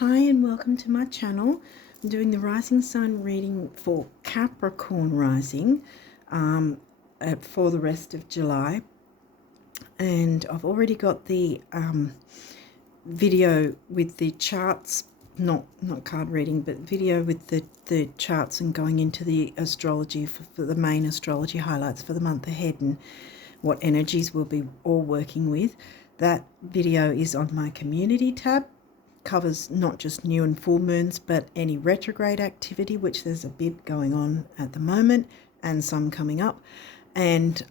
Hi and welcome to my channel. I'm doing the rising sign reading for Capricorn rising for the rest of July, and I've already got the video with the charts, not card reading, but video with the charts and going into the astrology for the main astrology highlights for the month ahead and what energies we'll be all working with. That video is on my community tab. Covers not just new and full moons, but any retrograde activity, which there's a bit going on at the moment and some coming up, and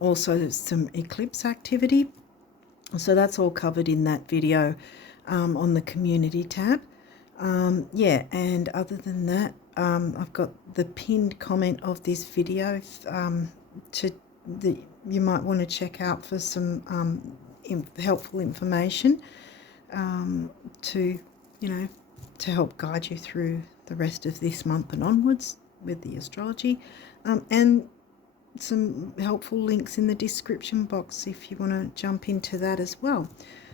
also some eclipse activity. So that's all covered in that video on the community tab. Yeah, and other than that, I've got the pinned comment of this video you might want to check out for some helpful information to help guide you through the rest of this month and onwards with the astrology, and some helpful links in the description box if you want to jump into that as well.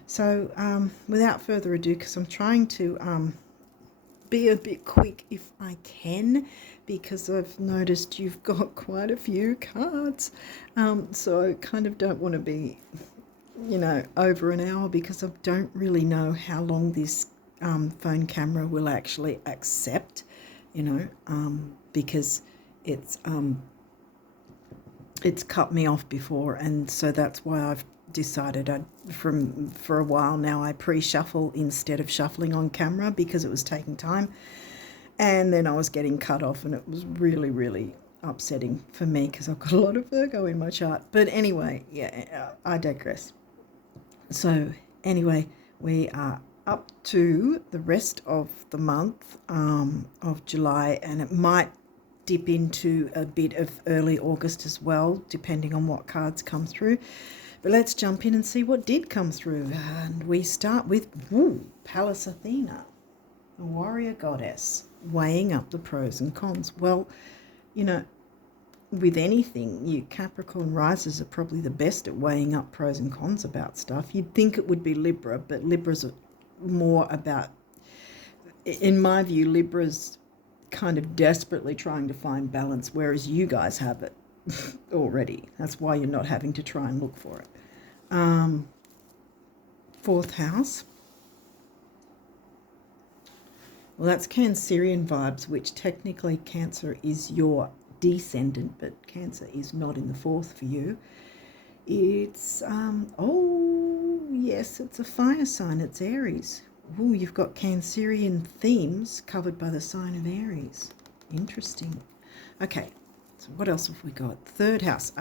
So without further ado, because I'm trying to be a bit quick if I can, because I've noticed you've got quite a few cards, so I kind of don't want to be over an hour, because I don't really know how long this phone camera will actually accept, because it's cut me off before, and so that's why I've decided for a while now I pre-shuffle instead of shuffling on camera, because it was taking time, and then I was getting cut off, and it was really, really upsetting for me because I've got a lot of Virgo in my chart. But anyway, yeah, I digress. So anyway, we are up to the rest of the month of July, and it might dip into a bit of early August as well, depending on what cards come through. But let's jump in and see what did come through. And we start with Pallas Athena, the warrior goddess, weighing up the pros and cons. Well, with anything, you Capricorn risers are probably the best at weighing up pros and cons about stuff. You'd think it would be Libra, but Libra's more about, in my view, Libra's kind of desperately trying to find balance, whereas you guys have it already. That's why you're not having to try and look for it. Fourth house. Well, that's Cancerian vibes, which technically Cancer is your descendant, but Cancer is not in the fourth for you. It's oh yes, it's a fire sign. It's Aries. Oh, you've got Cancerian themes covered by the sign of Aries. Interesting. Okay, so what else have we got? Third house.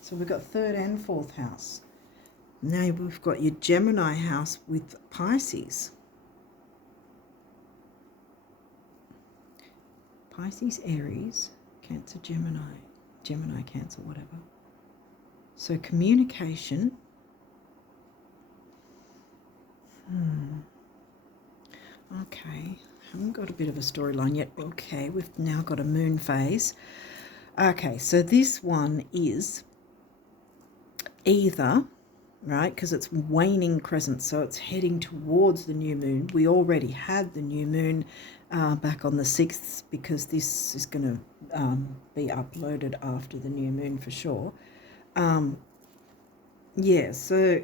So we've got third and fourth house. Now we've got your Gemini house with Pisces. Pisces, Aries, Cancer, Gemini, Cancer, whatever. So communication. Okay, haven't got a bit of a storyline yet. Okay, we've now got a moon phase. Okay, so this one is either, right, because it's waning crescent, so it's heading towards the new moon. We already had the new moon back on the 6th, because this is going to be uploaded after the new moon for sure. Yeah, so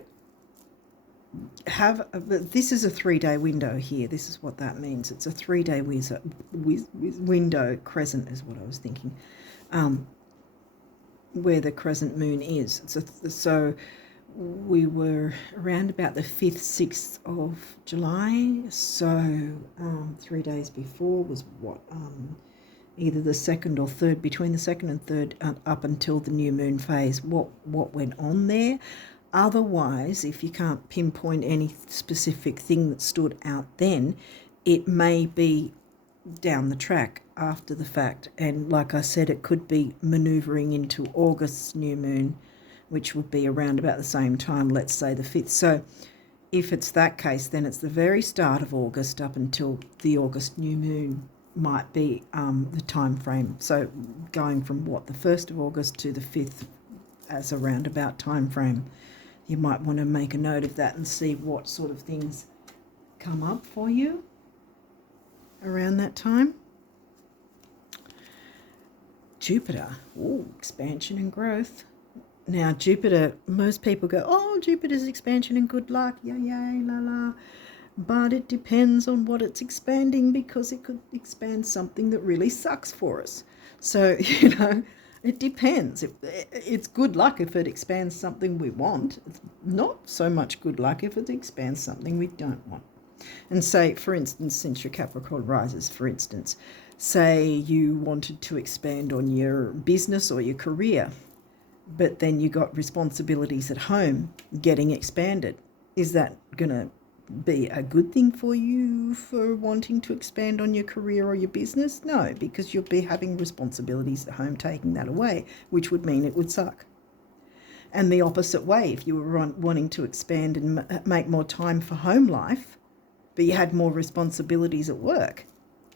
this is a 3-day window here. This is what that means. It's a 3-day window. Crescent is what I was thinking, where the crescent moon is. So we were around about the 5th, 6th of July. So 3 days before was what, either the 2nd or 3rd, between the 2nd and 3rd, up until the new moon phase. What went on there? Otherwise, if you can't pinpoint any specific thing that stood out then, it may be down the track after the fact. And like I said, it could be manoeuvring into August's new moon, which would be around about the same time, let's say the 5th. So if it's that case, then it's the very start of August up until the August new moon might be the time frame. So going from the 1st of August to the 5th as a roundabout time frame. You might want to make a note of that and see what sort of things come up for you. around that time. Jupiter, expansion and growth. Now, Jupiter, most people go, oh, Jupiter's expansion and good luck, yay, la la. But it depends on what it's expanding, because it could expand something that really sucks for us. So, it depends. It's good luck if it expands something we want. It's not so much good luck if it expands something we don't want. And say, for instance, since your Capricorn rises, for instance, say you wanted to expand on your business or your career, but then you got responsibilities at home getting expanded. Is that going to be a good thing for you for wanting to expand on your career or your business? No, because you'll be having responsibilities at home taking that away, which would mean it would suck. And the opposite way, if you were wanting to expand and make more time for home life, but you had more responsibilities at work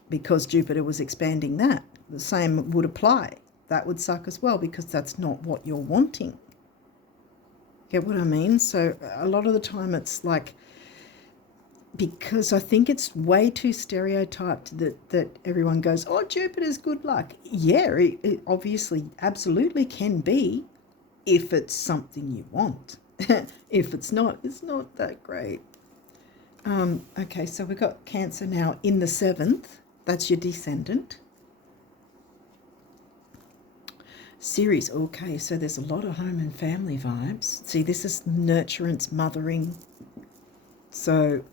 because Jupiter was expanding that, the same would apply. That would suck as well, because that's not what you're wanting. Get what I mean? So a lot of the time it's like, because I think it's way too stereotyped that everyone goes, oh, Jupiter's good luck. Yeah, it obviously absolutely can be if it's something you want. If it's not that great. Okay, so we've got Cancer now in the 7th. That's your descendant. Ceres, okay, so there's a lot of home and family vibes. See, this is nurturance, mothering. So,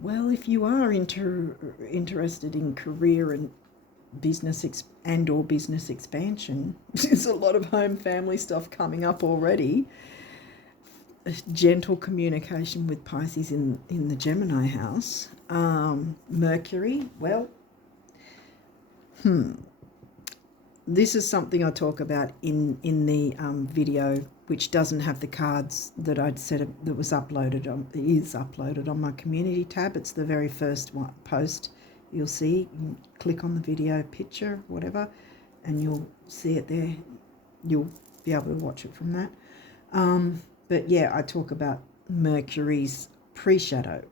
well, if you are interested in career and business or business expansion, there's a lot of home family stuff coming up already. Gentle communication with Pisces in the Gemini house. Mercury, well, this is something I talk about in the video, which doesn't have the cards that I'd said that was uploaded on. It is uploaded on my community tab. It's the very first post you'll see. You click on the video picture, whatever, and you'll see it there. You'll be able to watch it from that. But yeah, I talk about Mercury's pre-shadow,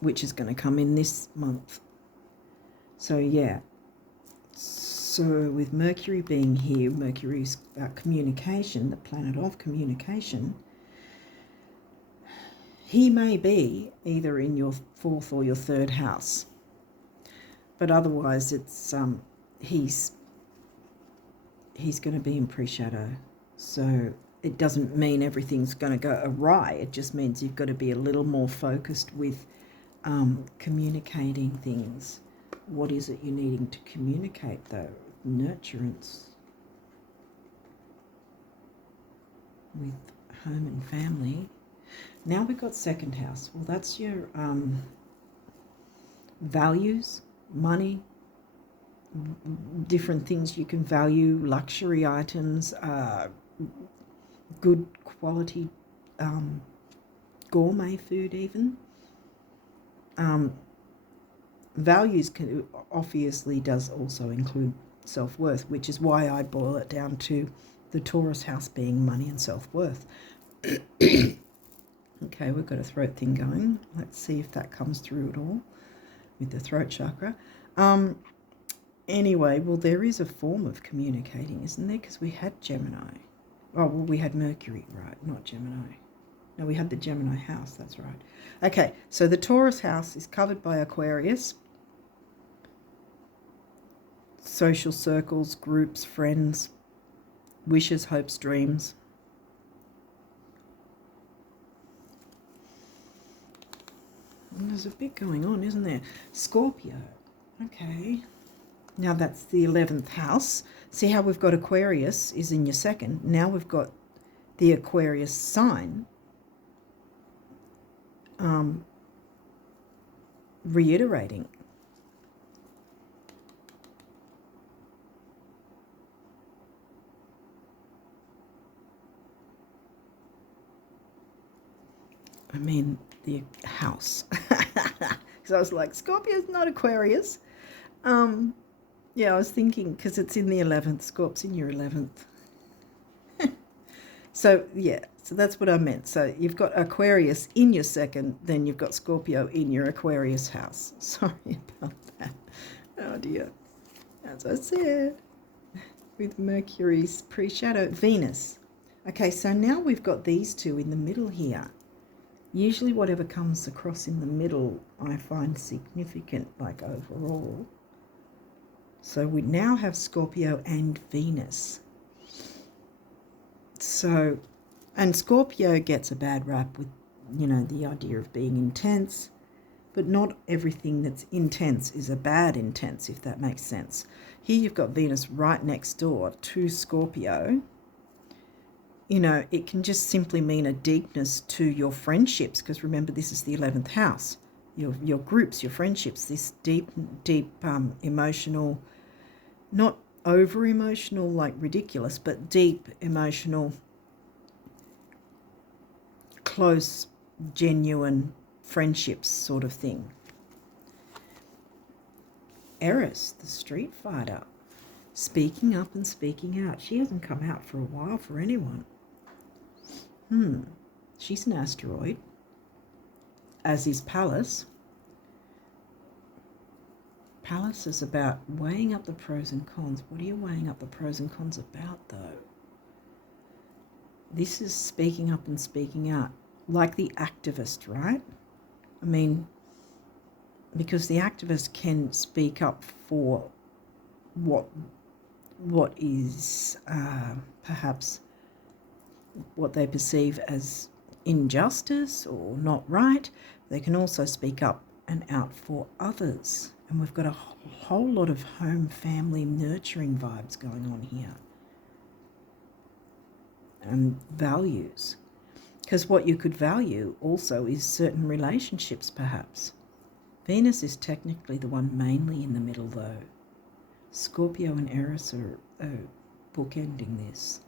which is going to come in this month. So yeah. So with Mercury being here, Mercury's about communication, the planet of communication. He may be either in your 4th or your 3rd house, but otherwise it's he's going to be in pre-shadow. So it doesn't mean everything's going to go awry. It just means you've got to be a little more focused with communicating things. What is it you're needing to communicate, though? Nurturance with home and family. Now we've got 2nd house. Well, that's your values, money, different things you can value, luxury items, good quality gourmet food even. Values obviously does also include self-worth, which is why I boil it down to the Taurus house being money and self-worth. Okay, we've got a throat thing going. Let's see if that comes through at all with the throat chakra. Anyway, well, there is a form of communicating, isn't there? Because we had Gemini. Oh, well, we had Mercury, right, not Gemini. No, we had the Gemini house, that's right. Okay, so the Taurus house is covered by Aquarius. Social circles, groups, friends, wishes, hopes, dreams. And there's a bit going on, isn't there? Scorpio, okay. Now that's the 11th house. See how we've got Aquarius is in your 2nd. Now we've got the Aquarius sign reiterating. I mean, the house. So I was like, Scorpio's not Aquarius. Yeah, I was thinking, because it's in the 11th. Scorp's in your 11th. So, yeah, so that's what I meant. So you've got Aquarius in your second, then you've got Scorpio in your Aquarius house. Sorry about that. Oh, dear. As I said, with Mercury's pre-shadow, Venus. Okay, so now we've got these two in the middle here. Usually whatever comes across in the middle I find significant, like overall. So we now have Scorpio and Venus. So, and Scorpio gets a bad rap with, you know, the idea of being intense, but not everything that's intense is a bad intense, if that makes sense. Here you've got Venus right next door to Scorpio. You know, it can just simply mean a deepness to your friendships, because remember, this is the 11th house. Your groups, your friendships, this deep emotional, not over emotional like ridiculous, but deep emotional, close, genuine friendships sort of thing. Eris, the street fighter, speaking up and speaking out. She hasn't come out for a while for anyone. She's an asteroid, as is Pallas. Pallas is about weighing up the pros and cons. What are you weighing up the pros and cons about, though? This is speaking up and speaking out, like the activist, right? I mean, because the activist can speak up for what is perhaps what they perceive as injustice or not right. They can also speak up and out for others. And we've got a whole lot of home, family, nurturing vibes going on here. And values. Because what you could value also is certain relationships, perhaps. Venus is technically the one mainly in the middle, though. Scorpio and Eris are bookending this.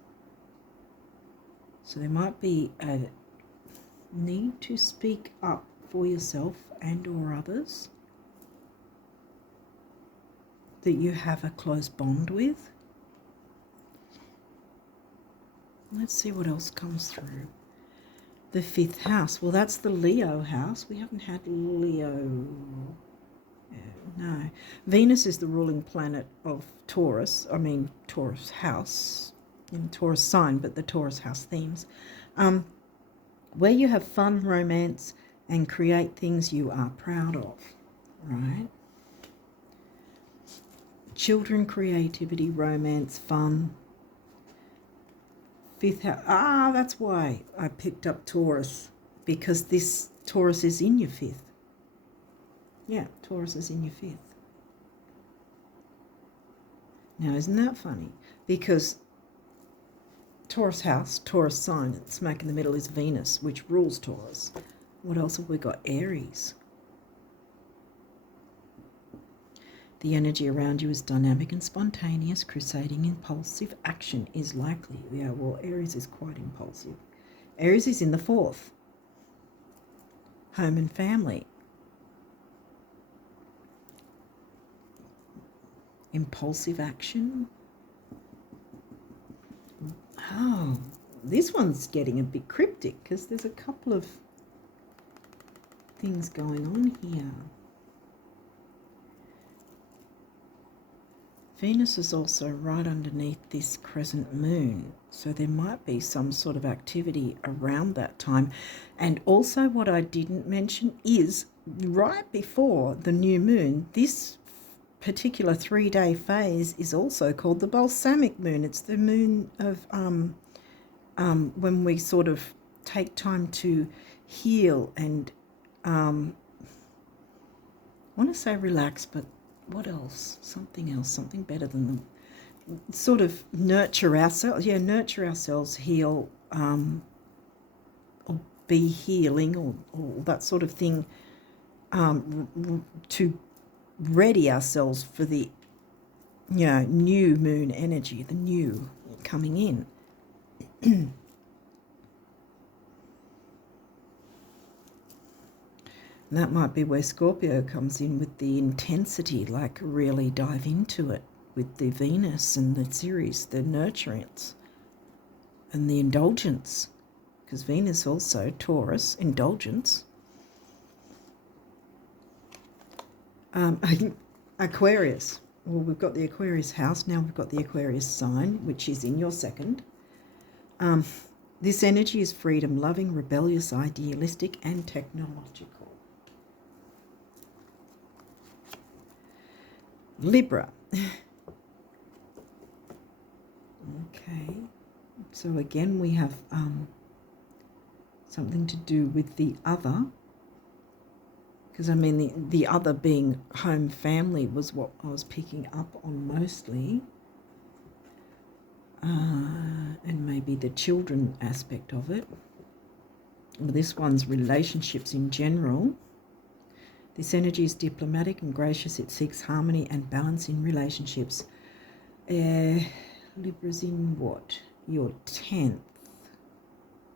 So there might be a need to speak up for yourself and or others that you have a close bond with. Let's see what else comes through. The 5th house. Well, that's the Leo house. We haven't had Leo. No. Venus is the ruling planet of Taurus. I mean, Taurus house. In Taurus sign, but the Taurus house themes. Where you have fun, romance, and create things you are proud of. Right? Children, creativity, romance, fun. 5th house. That's why I picked up Taurus, because this Taurus is in your 5th. Yeah, Taurus is in your 5th. Now, isn't that funny? Because Taurus house, Taurus sign, and smack in the middle is Venus, which rules Taurus. What else have we got? Aries. The energy around you is dynamic and spontaneous. Crusading impulsive action is likely. Yeah, well, Aries is quite impulsive. Aries is in the 4th. Home and family. Impulsive action. Oh, this one's getting a bit cryptic because there's a couple of things going on here. Venus is also right underneath this crescent moon, so there might be some sort of activity around that time. And also what I didn't mention is right before the new moon, this particular 3-day phase is also called the balsamic moon. It's the moon of when we sort of take time to heal and I want to say relax, but what else? Something else, something better than them. Sort of nurture ourselves. Yeah, nurture ourselves, heal, or be healing, or that sort of thing, to ready ourselves for the, you know, new moon energy, the new coming in. And that might be where Scorpio comes in with the intensity, like really dive into it with the Venus and the series, the nurturance. and the indulgence, because Venus also, Taurus, indulgence. Aquarius. Well, we've got the Aquarius house. Now we've got the Aquarius sign, which is in your second. This energy is freedom, loving, rebellious, idealistic, and technological. Libra. Okay. So again, we have something to do with the other. Because, I mean, the other being home family was what I was picking up on mostly. And maybe the children aspect of it. Well, this one's relationships in general. This energy is diplomatic and gracious. It seeks harmony and balance in relationships. Libra's in what? Your 10th.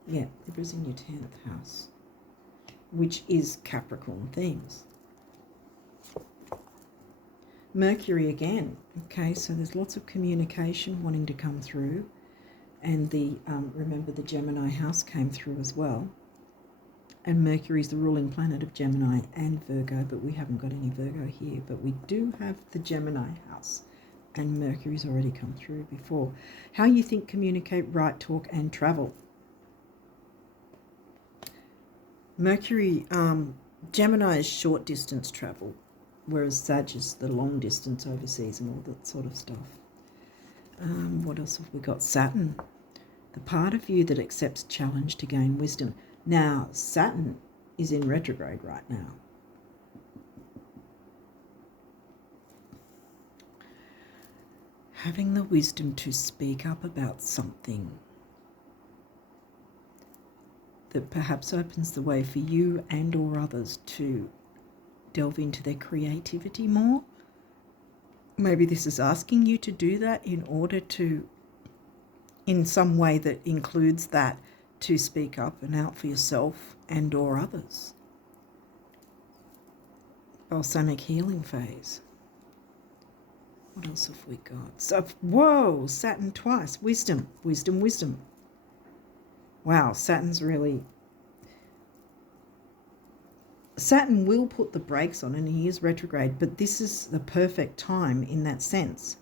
Yeah, Libra's in your 10th house, which is Capricorn themes. Mercury again. Okay, so there's lots of communication wanting to come through. And the remember the Gemini house came through as well. And Mercury is the ruling planet of Gemini and Virgo, but we haven't got any Virgo here. But we do have the Gemini house, and Mercury's already come through before. How you think, communicate, write, talk, and travel. Mercury, Gemini is short distance travel, whereas Sag is the long distance overseas and all that sort of stuff. What else have we got? Saturn, the part of you that accepts challenge to gain wisdom. Now, Saturn is in retrograde right now. Having the wisdom to speak up about something that perhaps opens the way for you and or others to delve into their creativity more. Maybe this is asking you to do that in order to, in some way that includes that, to speak up and out for yourself and or others. Balsamic healing phase. What else have we got? So, whoa, Saturn twice. Wisdom, wisdom, wisdom. Wow, Saturn's really... Saturn will put the brakes on, and he is retrograde, but this is the perfect time in that sense.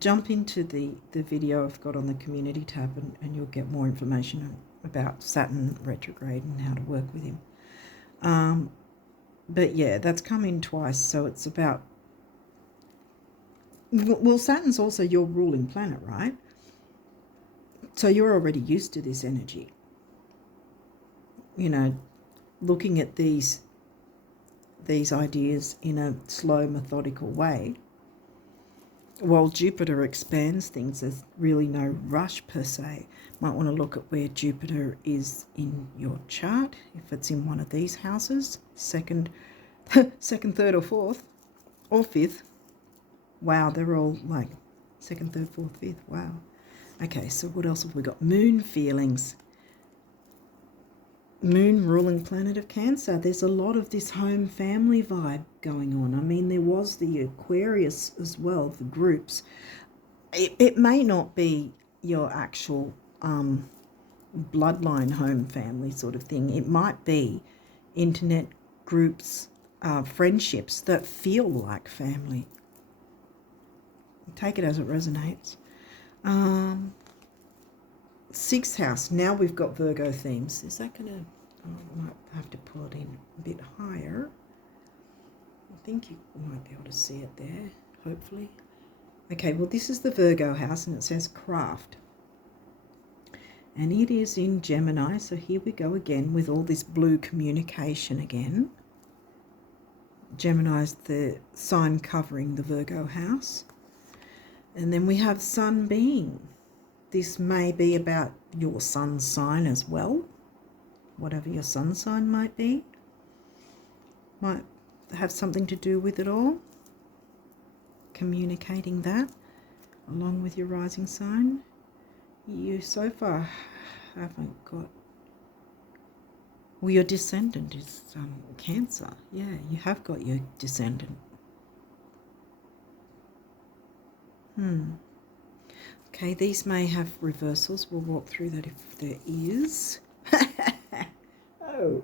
Jump into the video I've got on the community tab and you'll get more information about Saturn retrograde and how to work with him. But yeah, that's come in twice, so it's about... Well, Saturn's also your ruling planet, right? So you're already used to this energy. You know, looking at these ideas in a slow, methodical way. While Jupiter expands things, there's really no rush per se. Might want to look at where Jupiter is in your chart, if it's in one of these houses, second, third, or fourth, or fifth. Wow, they're all like second, third, fourth, fifth. Wow. Okay, so what else have we got? Moon feelings. Moon, ruling planet of Cancer. There's a lot of this home family vibe going on. I mean, there was the Aquarius as well, the groups. It may not be your actual bloodline home family sort of thing. It might be internet groups, friendships that feel like family. Take it as it resonates. Sixth house. Now we've got Virgo themes. Is that going to... I might have to pull it in a bit higher. I think you might be able to see it there, hopefully. Okay, well, this is the Virgo house, and it says craft. And it is in Gemini, so here we go again with all this blue communication again. Gemini is the sign covering the Virgo house. And then we have Sun being. This may be about your sun sign as well. Whatever your sun sign might be. Might have something to do with it all. Communicating that along with your rising sign. You so far haven't got... Well, your descendant is Cancer. Yeah, you have got your descendant. Okay, these may have reversals. We'll walk through that if there is. Oh,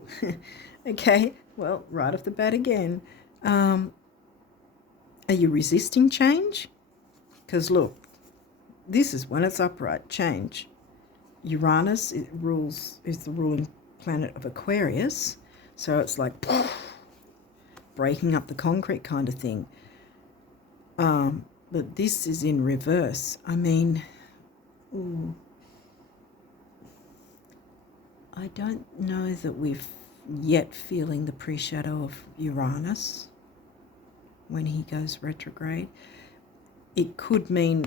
okay. Well, right off the bat again. Are you resisting change? Because look, this is when it's upright, change. Uranus is the ruling planet of Aquarius. So it's like breaking up the concrete kind of thing. But this is in reverse. I mean, ooh, I don't know that we've yet feeling the pre-shadow of Uranus when he goes retrograde. It could mean,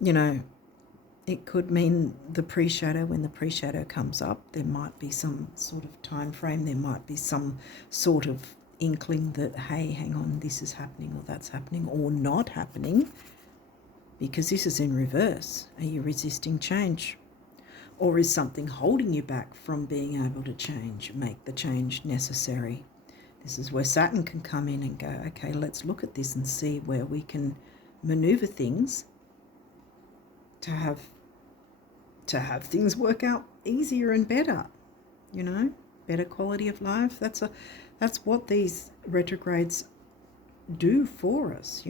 it could mean the pre-shadow. When the pre-shadow comes up, there might be some sort of time frame. There might be some sort of inkling that, hey, hang on, this is happening or that's happening or not happening, because this is in reverse. Are you resisting change? Or is something holding you back from being able to change, make the change necessary? This is where Saturn can come in and go, okay, let's look at this and see where we can maneuver things to have things work out easier and better, better quality of life. That's what these retrogrades do for us,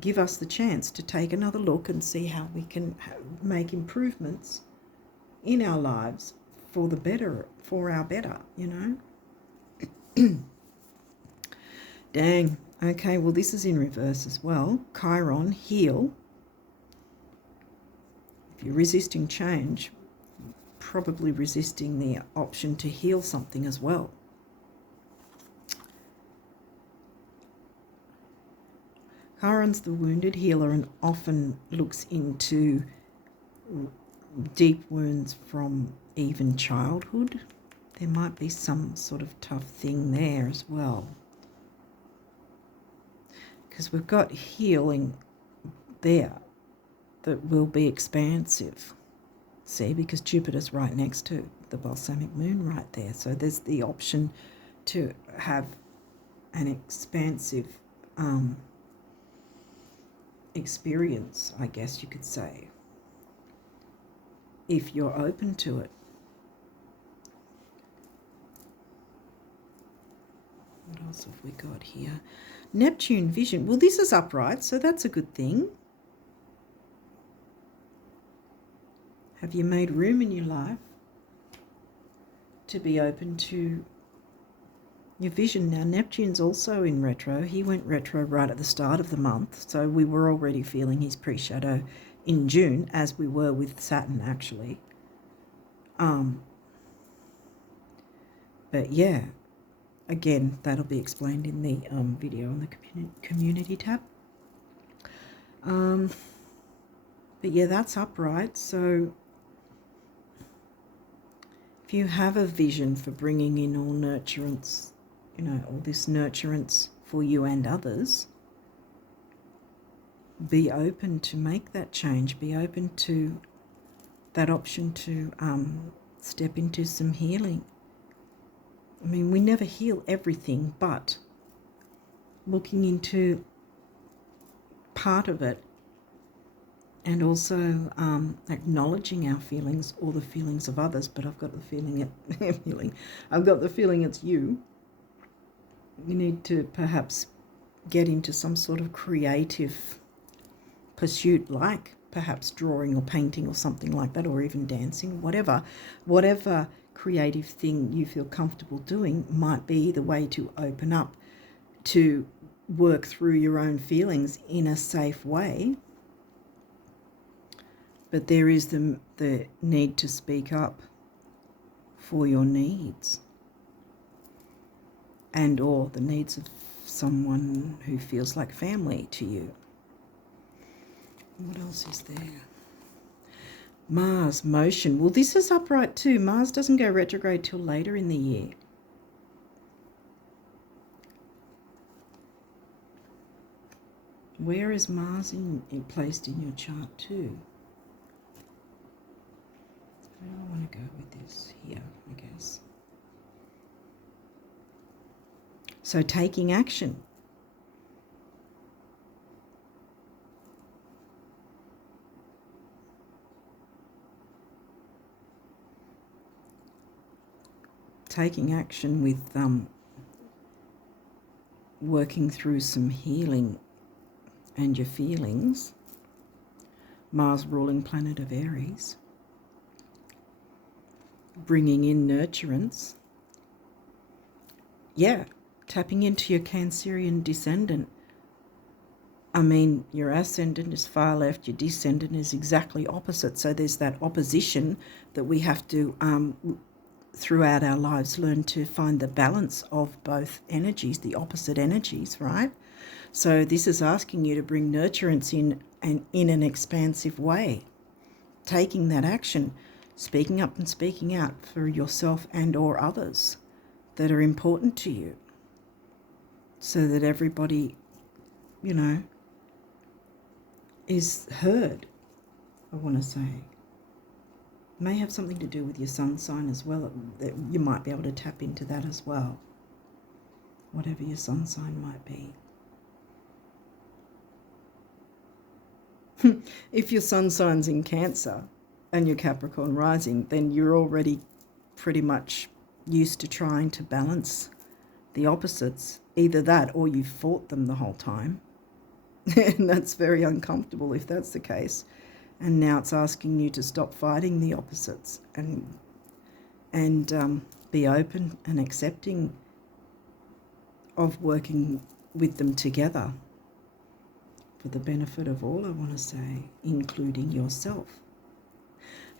give us the chance to take another look and see how we can make improvements in our lives for the better, for our better, Dang. Okay, well, this is in reverse as well. Chiron, heal. If you're resisting change, probably resisting the option to heal something as well. Chiron's the wounded healer and often looks into deep wounds from even childhood. There might be some sort of tough thing there as well. Because we've got healing there that will be expansive. See, because Jupiter's right next to the balsamic moon right there. So there's the option to have an expansive experience, I guess you could say, if you're open to it. What else have we got here? Neptune vision. Well, this is upright, so that's a good thing. Have you made room in your life to be open to your vision? Now, Neptune's also in retro. He went retro right at the start of the month, so we were already feeling his pre-shadow in June, as we were with Saturn, actually. But yeah, again, that'll be explained in the video on the community tab. But yeah, that's upright. So if you have a vision for bringing in all nurturance, all this nurturance for you and others, be open to make that change. Be open to that option to step into some healing. I mean, we never heal everything, but looking into part of it and also acknowledging our feelings or the feelings of others. But I've got the feeling it's you. You need to perhaps get into some sort of creative pursuit, like perhaps drawing or painting or something like that, or even dancing, whatever creative thing you feel comfortable doing might be the way to open up, to work through your own feelings in a safe way. But there is the need to speak up for your needs and or the needs of someone who feels like family to you. What else is there? Mars, motion. Well, this is upright too. Mars doesn't go retrograde till later in the year. Where is Mars placed in your chart too? I don't want to go with this here, I guess. So taking action. taking action with working through some healing and your feelings. Mars ruling planet of Aries, bringing in nurturance. Yeah, tapping into your Cancerian descendant. I mean, your ascendant is far left, your descendant is exactly opposite. So there's that opposition that we have to, throughout our lives, learn to find the balance of both energies, the opposite energies, right? So this is asking you to bring nurturance in, and in an expansive way, taking that action, speaking up and speaking out for yourself and or others that are important to you, so that everybody, you know, is heard, I want to say. May have something to do with your sun sign as well, that you might be able to tap into that as well, whatever your sun sign might be. If your sun sign's in Cancer and your Capricorn rising, then you're already pretty much used to trying to balance the opposites. Either that or you've fought them the whole time. And that's very uncomfortable if that's the case. And now it's asking you to stop fighting the opposites and be open and accepting of working with them together for the benefit of all, I want to say, including yourself.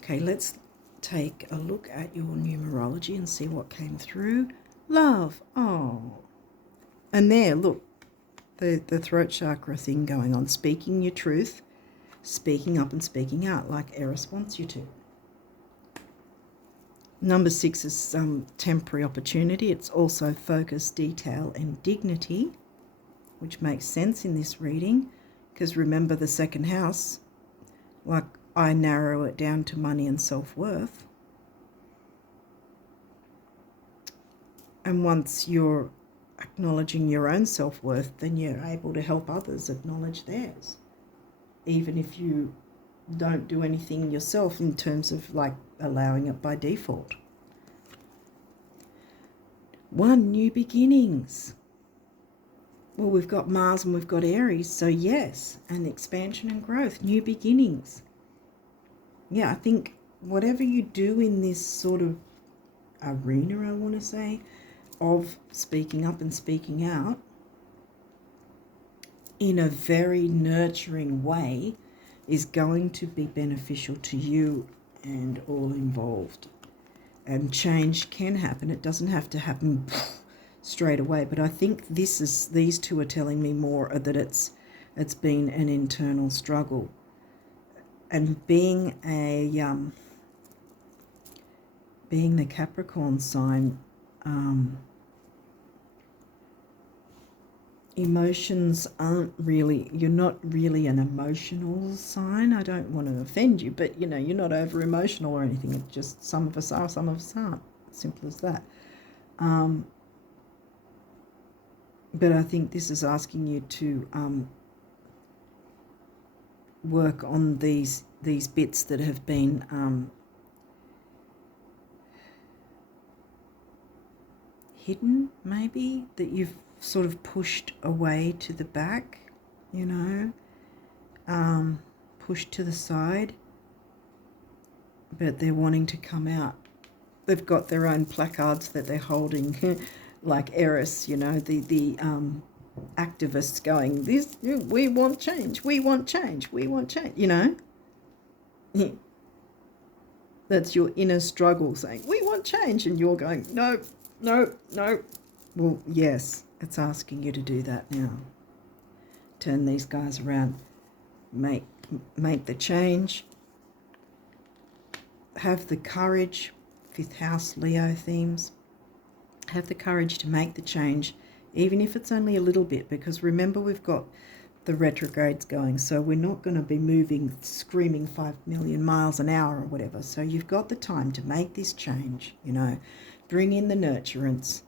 Okay, let's take a look at your numerology and see what came through. Love. Oh. And there, look, the throat chakra thing going on. Speaking your truth, speaking up and speaking out like Eris wants you to. Number 6 is temporary opportunity. It's also focus, detail and dignity, which makes sense in this reading, because remember the second house, like I narrow it down to money and self-worth. And once you're acknowledging your own self-worth, then you're able to help others acknowledge theirs, even if you don't do anything yourself in terms of like allowing it by default. 1, new beginnings. Well, we've got Mars and we've got Aries, so yes, and expansion and growth, new beginnings. Yeah, I think whatever you do in this sort of arena, I want to say, of speaking up and speaking out in a very nurturing way is going to be beneficial to you and all involved. And change can happen. It doesn't have to happen straight away, but I think these two are telling me more that it's been an internal struggle. And being the Capricorn sign, emotions aren't really, you're not really an emotional sign. I don't want to offend you, but you know, you're not over emotional or anything. It's just some of us are, some of us aren't. Simple as that. But I think this is asking you to work on these bits that have been hidden, maybe, that you've sort of pushed away to the back, you know, pushed to the side, but they're wanting to come out. They've got their own placards that they're holding, like Eris, you know, the activists going, "This, we want change, we want change, we want change," you know. That's your inner struggle saying, "We want change," and you're going, "No, no, no." Well, yes, it's asking you to do that now. Turn these guys around. Make the change. Have the courage. 5th house Leo themes. Have the courage to make the change, even if it's only a little bit, because remember we've got the retrogrades going, so we're not going to be moving screaming 5 million miles an hour or whatever. So you've got the time to make this change, you know, bring in the nurturance,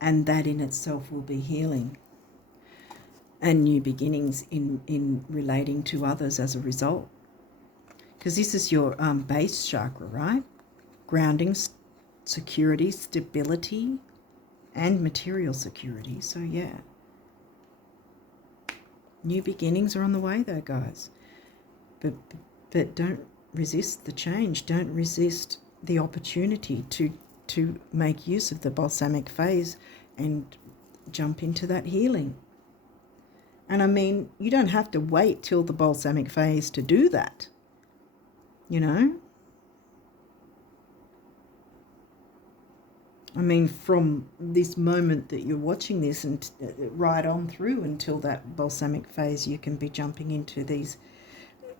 and that in itself will be healing and new beginnings in relating to others as a result. Because this is your base chakra, right? Grounding, security, stability, and material security. So yeah, new beginnings are on the way though, guys. But don't resist the change. Don't resist the opportunity to make use of the balsamic phase and jump into that healing. And I mean, you don't have to wait till the balsamic phase to do that, you know. I mean, from this moment that you're watching this and right on through until that balsamic phase, you can be jumping into these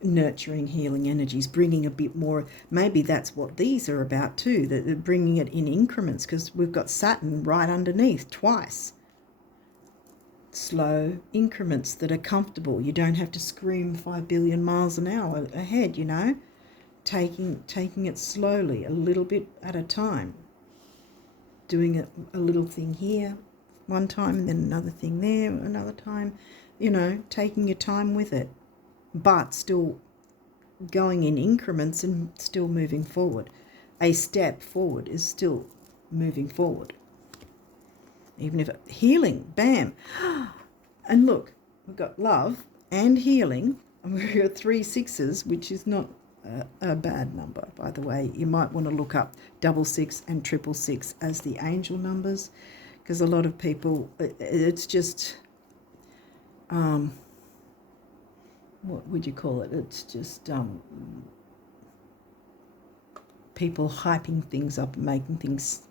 nurturing, healing energies, bringing a bit more. Maybe that's what these are about too, that they're bringing it in increments, because we've got Saturn right underneath twice. Slow increments that are comfortable. You don't have to scream 5 billion miles an hour ahead, you know. Taking it slowly, a little bit at a time. Doing a little thing here one time, and then another thing there another time, you know, taking your time with it, but still going in increments and still moving forward. A step forward is still moving forward. Even if healing, bam. And look, we've got love and healing, and we've got 3 6s, which is not a bad number, by the way. You might want to look up 666 and 666 as the angel numbers, because a lot of people, it's just, what would you call it? It's just people hyping things up and making things,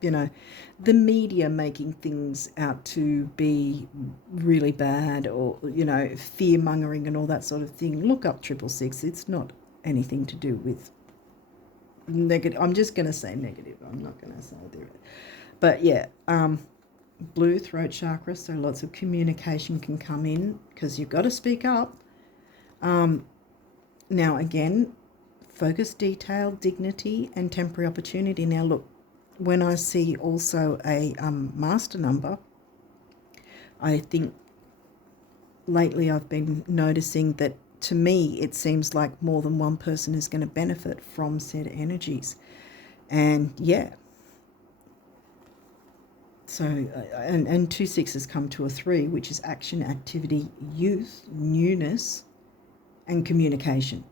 you know, the media making things out to be really bad, or, you know, fear-mongering and all that sort of thing. Look up 666. It's not anything to do with negative. I'm just going to say negative. I'm not going to say there. But yeah, blue, throat chakra, so lots of communication can come in, because you've got to speak up. Now again, focus, detail, dignity, and temporary opportunity. Now look, when I see also a master number, I think lately I've been noticing that, to me, it seems like more than one person is going to benefit from said energies. And yeah, so and 2 6s come to a 3, which is action, activity, youth, newness, and communication.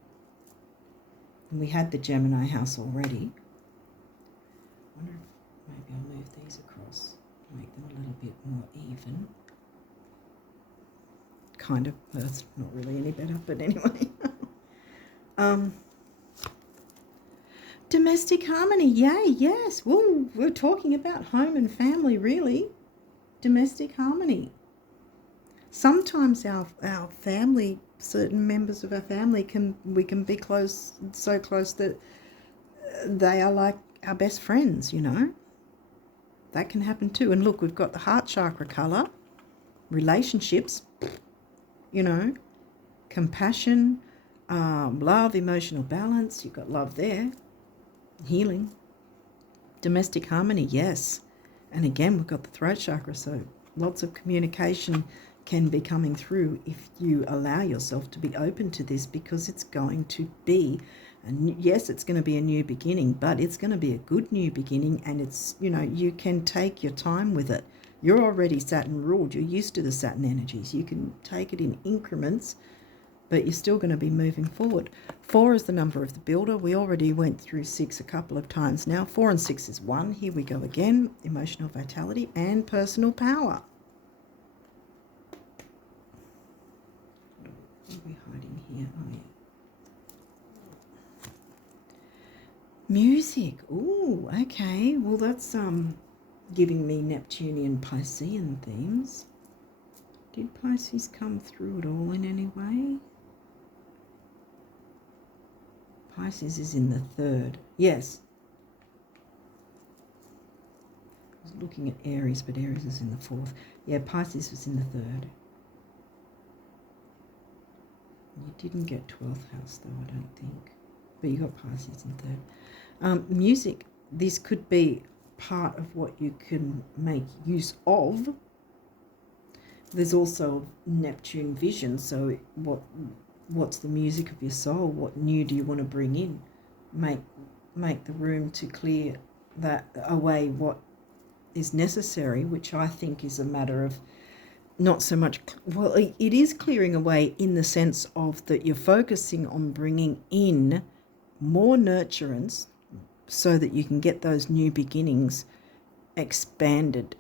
And we had the Gemini house already. I wonder if maybe I'll move these across, make them a little bit more even. Kind of, that's not really any better, but anyway. Domestic harmony, yay, yes. Well, we're talking about home and family, really. Domestic harmony. Sometimes our family, certain members of our family, we can be close, so close that they are like our best friends, you know. That can happen too. And look, we've got the heart chakra colour, relationships, you know, compassion, love, emotional balance. You've got love there. Healing. Domestic harmony, yes. And again, we've got the throat chakra, so lots of communication can be coming through if you allow yourself to be open to this, because it's going to be, yes, it's going to be a new beginning, but it's going to be a good new beginning, and it's, you know, you can take your time with it. You're already Saturn ruled. You're used to the Saturn energies. You can take it in increments, but you're still going to be moving forward. 4 is the number of the builder. We already went through 6 a couple of times now. 4 and 6 is 1. Here we go again. Emotional vitality and personal power. What are we hiding here? Oh, yeah. Music. Ooh, okay. Well, that's giving me Neptunian Piscean themes. Did Pisces come through at all in any way? Pisces is in the 3rd. Yes. I was looking at Aries, but Aries is in the 4th. Yeah, Pisces was in the 3rd. You didn't get 12th house, though, I don't think. But you got Pisces in 3rd. Music. This could be part of what you can make use of. There's also Neptune vision, so what's the music of your soul? What new do you want to bring in? Make the room to clear away what is necessary, which I think is a matter of not so much, well, it is clearing away in the sense of that you're focusing on bringing in more nurturance so that you can get those new beginnings expanded,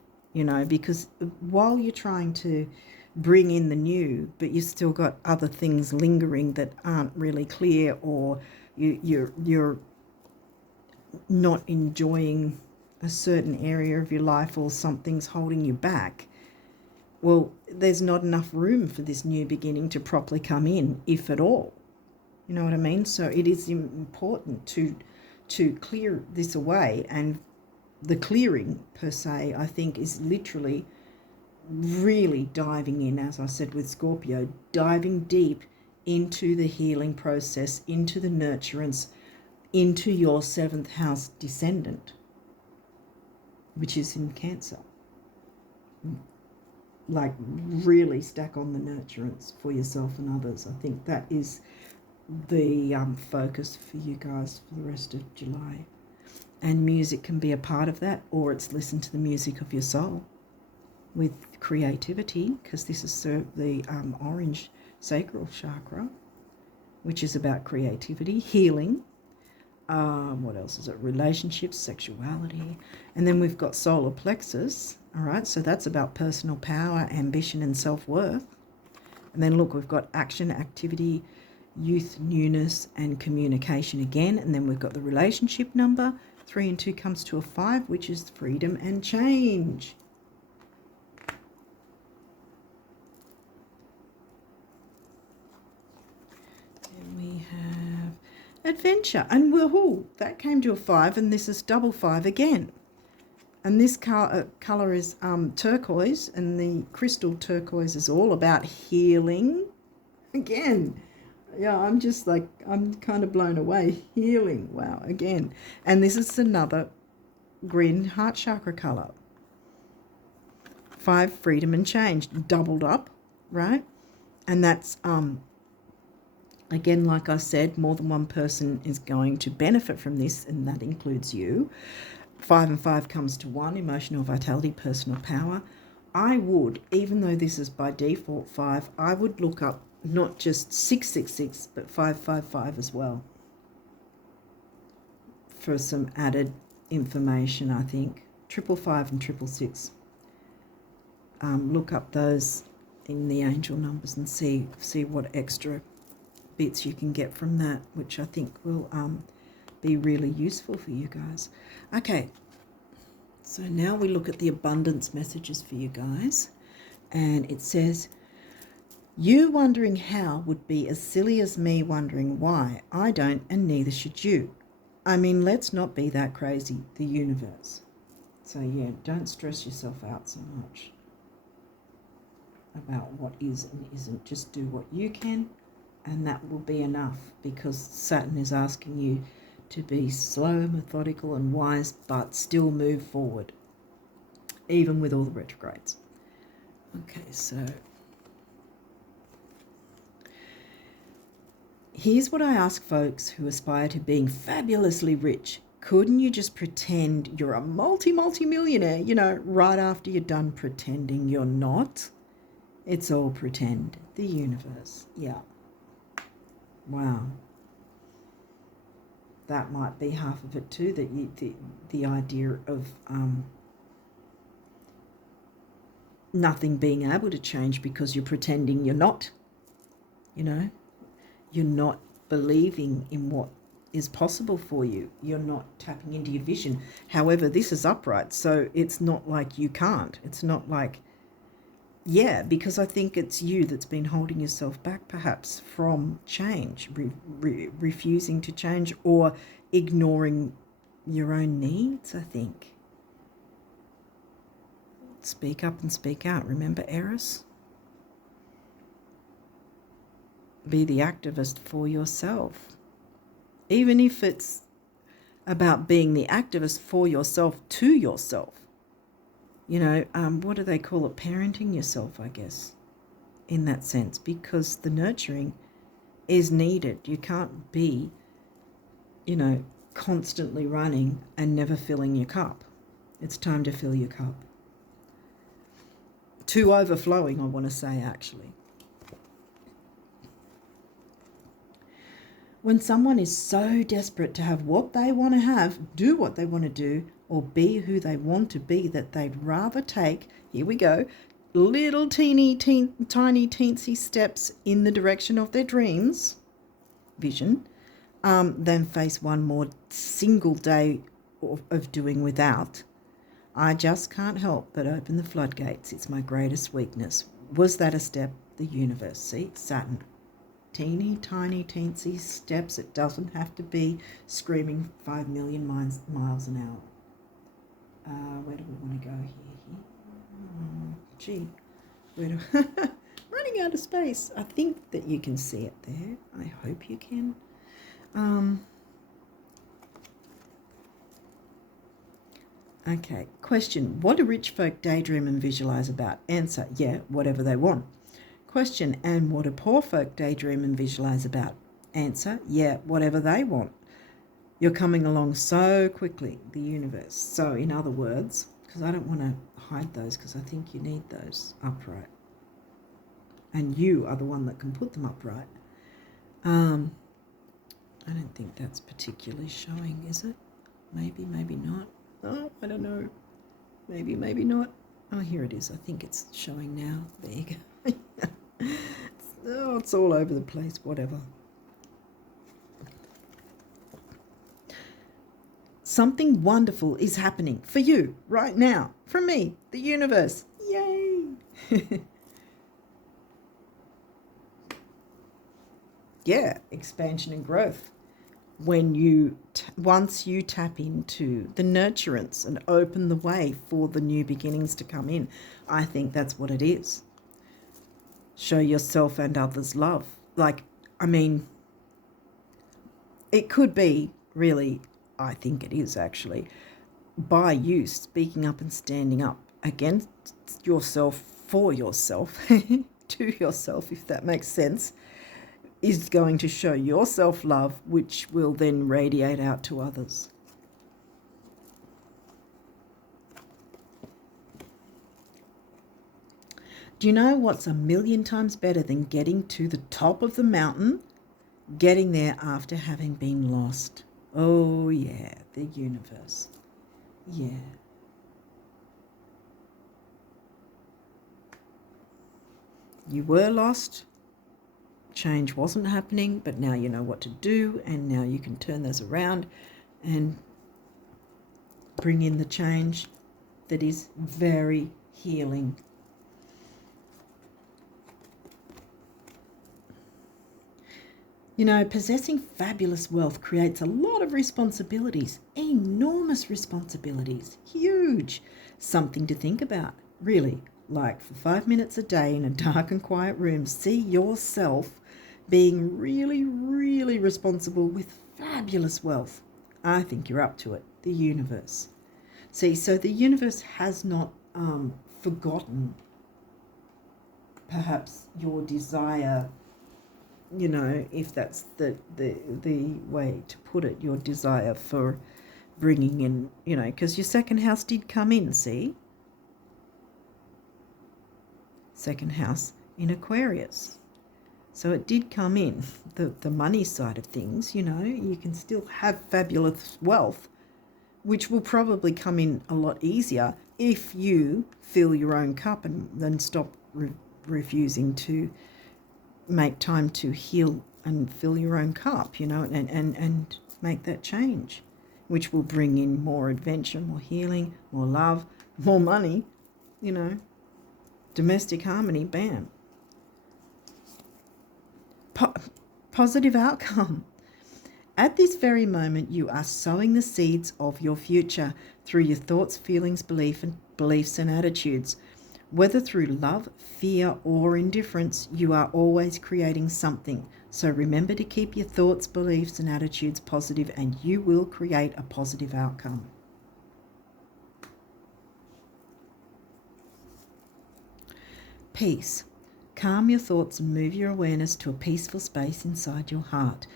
because while you're trying to bring in the new, but you've still got other things lingering that aren't really clear, or you're not enjoying a certain area of your life, or something's holding you back, well, there's not enough room for this new beginning to properly come in, if at all. You know what I mean? So it is important to clear this away, and the clearing per se, I think, is literally really diving in, as I said with Scorpio, diving deep into the healing process, into the nurturance, into your 7th house descendant, which is in Cancer. Like, really stack on the nurturance for yourself and others. I think that is the focus for you guys for the rest of July. And music can be a part of that, or it's listen to the music of your soul with creativity, because this is the orange sacral chakra, which is about creativity, healing. What else is it? Relationships, sexuality. And then we've got solar plexus. All right, so that's about personal power, ambition, and self-worth. And then look, we've got action, activity, youth, newness, and communication again. And then we've got the relationship number. 3 and 2 comes to a 5, which is freedom and change. Then we have adventure. And woohoo, that came to a 5, and this is double 5 again. And this colour is turquoise, and the crystal turquoise is all about healing. Again, yeah, I'm kind of blown away. Healing, wow, again. And this is another green heart chakra colour. 5, freedom and change, doubled up, right? And that's, again, like I said, more than one person is going to benefit from this, and that includes you. 5 and 5 comes to 1, emotional vitality, personal power. I would, even though this is by default 5, I would look up not just 666, but 555 as well for some added information, I think. 555 and 666. Look up those in the angel numbers and see what extra bits you can get from that, which I think will be really useful for you guys. Okay, so now we look at the abundance messages for you guys, and it says, you wondering how would be as silly as me wondering why. I don't, and neither should you. I mean, let's not be that crazy, the universe. So yeah, don't stress yourself out so much about what is and isn't. Just do what you can, and that will be enough, because Saturn is asking you to be slow, methodical, and wise, but still move forward, even with all the retrogrades. Okay, so here's what I ask folks who aspire to being fabulously rich. Couldn't you just pretend you're a multi-millionaire, right after you're done pretending you're not? It's all pretend. The universe. Yeah. Wow. That might be half of it too, that the idea of nothing being able to change because you're pretending you're not. You're not believing in what is possible for you. You're not tapping into your vision. However, this is upright, so it's not like you can't. It's not like, yeah, because I think it's you that's been holding yourself back perhaps from change, refusing to change, or ignoring your own needs, I think. Speak up and speak out. Remember Eris? Be the activist for yourself. Even if it's about being the activist for yourself to yourself. What do they call it? Parenting yourself, I guess, in that sense, because the nurturing is needed. You can't be, constantly running and never filling your cup. It's time to fill your cup. To overflowing, I want to say, actually. When someone is so desperate to have what they want to have, do what they want to do, or be who they want to be, that they'd rather take, here we go, little tiny teensy steps in the direction of their dreams, vision, than face one more single day of doing without. I just can't help but open the floodgates. It's my greatest weakness. Was that a step? The universe. See, Saturn. Teeny, tiny, teensy steps. It doesn't have to be screaming 5 million miles an hour. Where do we want to go here? Gee, where do running out of space. I think that you can see it there. I hope you can. Okay, question. What do rich folk daydream and visualize about? Answer, yeah, whatever they want. Question, and what do poor folk daydream and visualize about? Answer, yeah, whatever they want. You're coming along so quickly, the universe. So in other words, because I don't want to hide those because I think you need those upright. And you are the one that can put them upright. I don't think that's particularly showing, is it? Maybe, maybe not. Oh, I don't know. Maybe, maybe not. Oh, here it is. I think it's showing now. There you go. It's all over the place, whatever. Something wonderful is happening for you right now, from me, the universe. Yay! Yeah, expansion and growth. When you, once you tap into the nurturance and open the way for the new beginnings to come in, I think that's what it is. Show yourself and others love. Like, I mean, it could be really, I think it is actually, by you speaking up and standing up against yourself, for yourself, to yourself, if that makes sense, is going to show your self-love, which will then radiate out to others. Do you know what's 1,000,000 times better than getting to the top of the mountain? Getting there after having been lost. Oh, yeah, the universe. Yeah. You were lost. Change wasn't happening, but now you know what to do, and now you can turn those around and bring in the change that is very healing. You know, possessing fabulous wealth creates a lot of responsibilities, enormous responsibilities, huge. Something to think about, really. Like for 5 minutes a day in a dark and quiet room, see yourself being really, really responsible with fabulous wealth. I think you're up to it, the universe. See, so the universe has not forgotten perhaps your desire, you know, if that's the way to put it, your desire for bringing in, you know, because your second house did come in, see? Second house in Aquarius. So it did come in, the money side of things, you know, you can still have fabulous wealth, which will probably come in a lot easier if you fill your own cup and then stop refusing to make time to heal and fill your own cup, you know, and make that change, which will bring in more adventure, more healing, more love, more money, you know, domestic harmony, bam. Positive outcome. At this very moment, you are sowing the seeds of your future through your thoughts, feelings, beliefs and attitudes. Whether through love, fear, or indifference, you are always creating something. So remember to keep your thoughts, beliefs, and attitudes positive, and you will create a positive outcome. Peace. Calm your thoughts and move your awareness to a peaceful space inside your heart.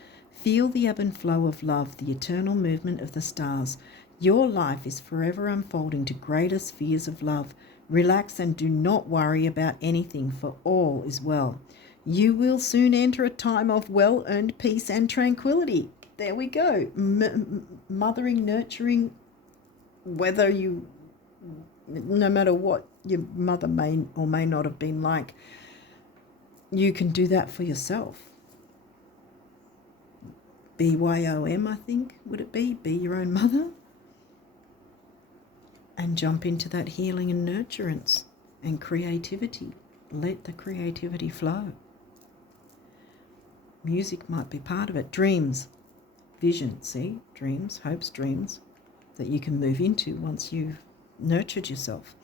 Feel the ebb and flow of love, the eternal movement of the stars. Your life is forever unfolding to greater spheres of love. Relax and do not worry about anything, for all is well. You will soon enter a time of well-earned peace and tranquility. There we go. Mothering, nurturing, whether you, no matter what your mother may or may not have been like, you can do that for yourself. BYOM, I think, would it be? Be your own mother. And jump into that healing and nurturance and creativity. Let the creativity flow. Music might be part of it. Dreams, vision, see? Dreams, hopes, dreams that you can move into once you've nurtured yourself.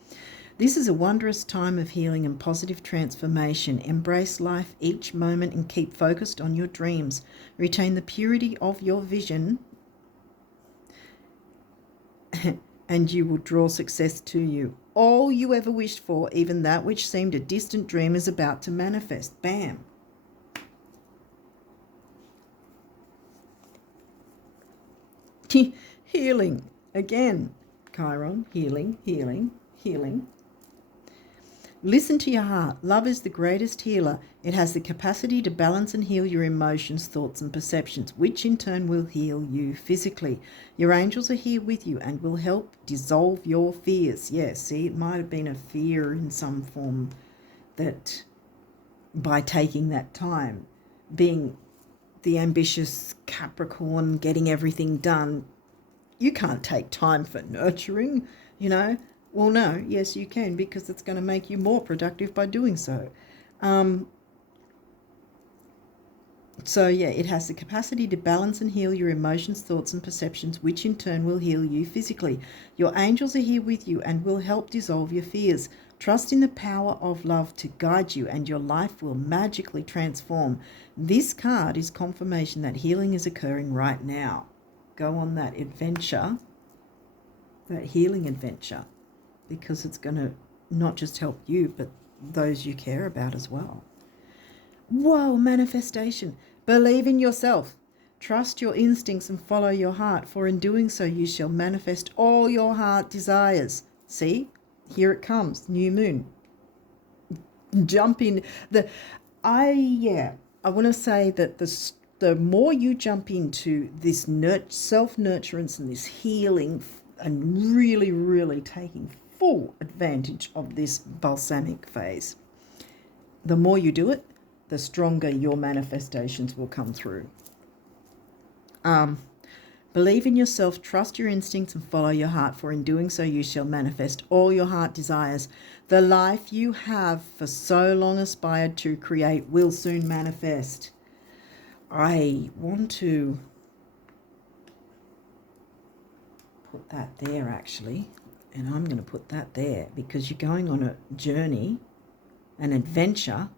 This is a wondrous time of healing and positive transformation. Embrace life each moment and keep focused on your dreams. Retain the purity of your vision and you will draw success to you. All you ever wished for, even that which seemed a distant dream, is about to manifest. Bam. Healing. Again, Chiron, healing, healing, healing. Listen to your heart. Love is the greatest healer. It has the capacity to balance and heal your emotions, thoughts, and perceptions, which in turn will heal you physically. Your angels are here with you and will help dissolve your fears. Yes, see, it might have been a fear in some form that by taking that time, being the ambitious Capricorn, getting everything done, you can't take time for nurturing, you know. Well, no, yes, you can, because it's going to make you more productive by doing so. So, yeah, it has the capacity to balance and heal your emotions, thoughts, and perceptions, which in turn will heal you physically. Your angels are here with you and will help dissolve your fears. Trust in the power of love to guide you, and your life will magically transform. This card is confirmation that healing is occurring right now. Go on that adventure, that healing adventure, because it's going to not just help you, but those you care about as well. Whoa, manifestation. Believe in yourself. Trust your instincts and follow your heart, for in doing so you shall manifest all your heart desires. See? Here it comes, new moon. Jump in. I want to say that the more you jump into this self-nurturance and this healing and really, really taking full advantage of this balsamic phase, the more you do it, the stronger your manifestations will come through. Believe in yourself, trust your instincts, and follow your heart, for in doing so you shall manifest all your heart desires. The life you have for so long aspired to create will soon manifest. I want to put that there, actually, and I'm going to put that there, because you're going on a journey, an adventure,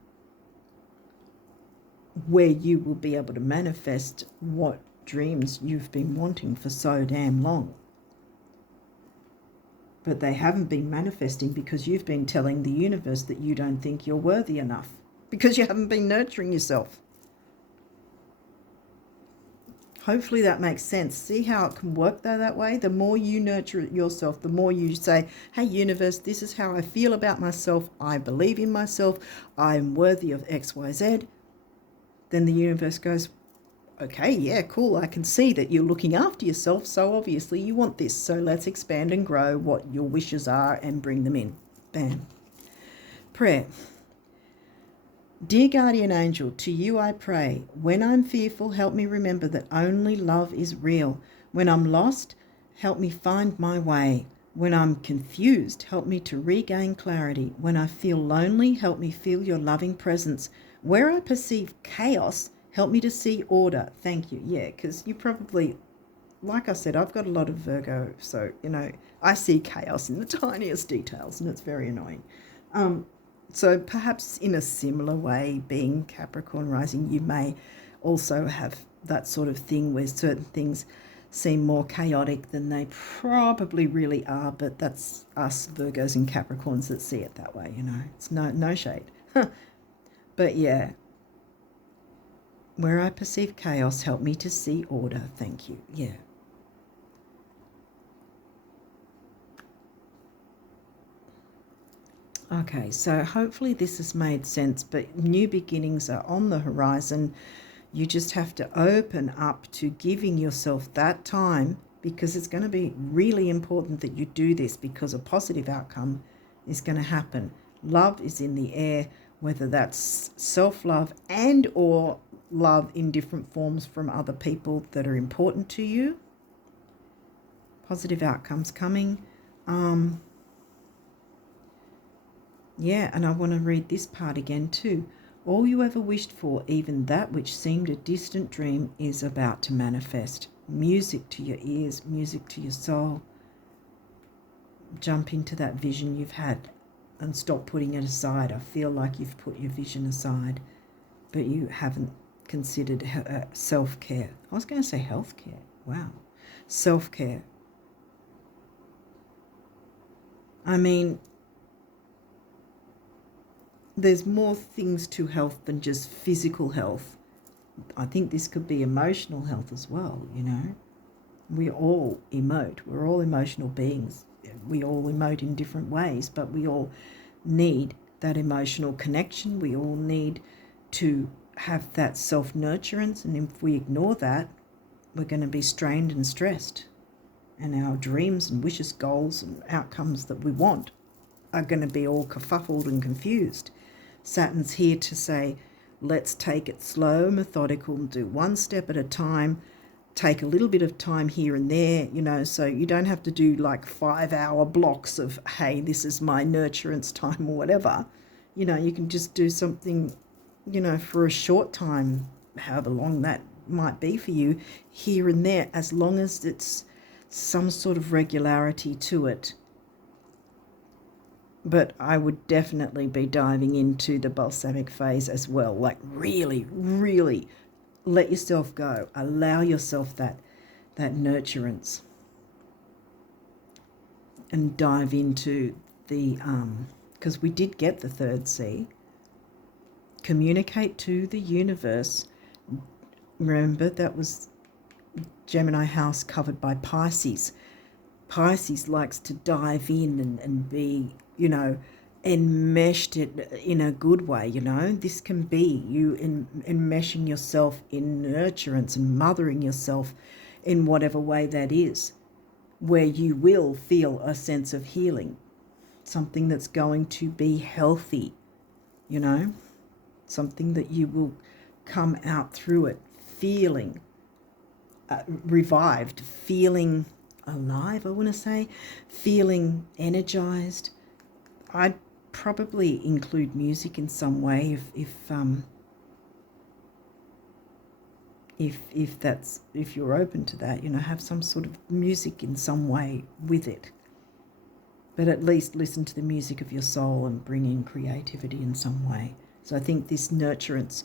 where you will be able to manifest what dreams you've been wanting for so damn long. But they haven't been manifesting because you've been telling the universe that you don't think you're worthy enough, because you haven't been nurturing yourself. Hopefully that makes sense. See how it can work that way? The more you nurture yourself, the more you say, hey, universe, this is how I feel about myself. I believe in myself. I'm worthy of X, Y, Z. Then the universe goes, okay, yeah, cool. I can see that you're looking after yourself, so obviously you want this. So let's expand and grow what your wishes are and bring them in. Bam. Prayer. Dear guardian angel, to you I pray. When I'm fearful, help me remember that only love is real. When I'm lost, help me find my way. When I'm confused, help me to regain clarity. When I feel lonely, help me feel your loving presence. Where I perceive chaos, help me to see order. Thank you. Yeah, because you probably, like I said, I've got a lot of Virgo, so, I see chaos in the tiniest details, and it's very annoying. So perhaps in a similar way, being Capricorn rising, you may also have that sort of thing where certain things seem more chaotic than they probably really are, but that's us Virgos and Capricorns that see it that way, It's no shade. But yeah, Where I perceive chaos, help me to see order. Thank you. Yeah. Okay, so hopefully this has made sense, but new beginnings are on the horizon. You just have to open up to giving yourself that time, because it's going to be really important that you do this, because a positive outcome is going to happen. Love is in the air, whether that's self-love and or love in different forms from other people that are important to you. Positive outcomes coming. Yeah, and I want to read this part again too. All you ever wished for, even that which seemed a distant dream, is about to manifest. Music to your ears, music to your soul. Jump into that vision you've had and stop putting it aside. I feel like you've put your vision aside, but you haven't considered self-care. I was going to say health-care. Wow. Self-care. I mean, there's more things to health than just physical health. I think this could be emotional health as well, you know. We all emote. We're all emotional beings. We all emote in different ways, but we all need that emotional connection. We all need to have that self-nurturance, and if we ignore that, we're going to be strained and stressed, and our dreams and wishes, goals and outcomes that we want are going to be all kerfuffled and confused. Saturn's here to say, let's take it slow, methodical, and do one step at a time. Take a little bit of time here and there, you know, so you don't have to do like 5-hour blocks of, hey, this is my nurturance time or whatever. You know, you can just do something, you know, for a short time, however long that might be for you, here and there, as long as it's some sort of regularity to it. But I would definitely be diving into the balsamic phase as well, like really, really let yourself go. Allow yourself that nurturance, and dive into the, because we did get the third C. Communicate to the universe. Remember, that was Gemini house covered by Pisces. Pisces likes to dive in and be, you know, enmeshed it in a good way, you know. This can be you enmeshing yourself in nurturance and mothering yourself in whatever way that is, where you will feel a sense of healing, something that's going to be healthy, you know, something that you will come out through it feeling revived, feeling alive, I want to say, feeling energized. I'd probably include music in some way if you're open to that, you know, have some sort of music in some way with it. But at least listen to the music of your soul and bring in creativity in some way. So I think this nurturance,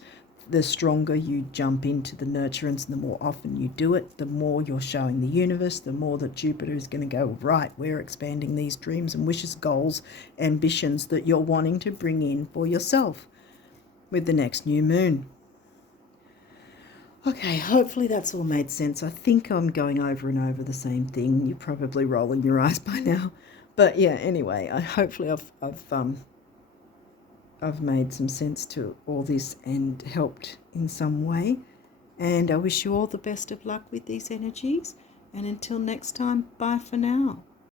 the stronger you jump into the nurturance and the more often you do it, the more you're showing the universe, the more that Jupiter is going to go, right, we're expanding these dreams and wishes, goals, ambitions that you're wanting to bring in for yourself with the next new moon. Okay, hopefully that's all made sense. I think I'm going over and over the same thing. You're probably rolling your eyes by now. But yeah, anyway, hopefully I've made some sense to all this and helped in some way. And I wish you all the best of luck with these energies. And until next time, bye for now.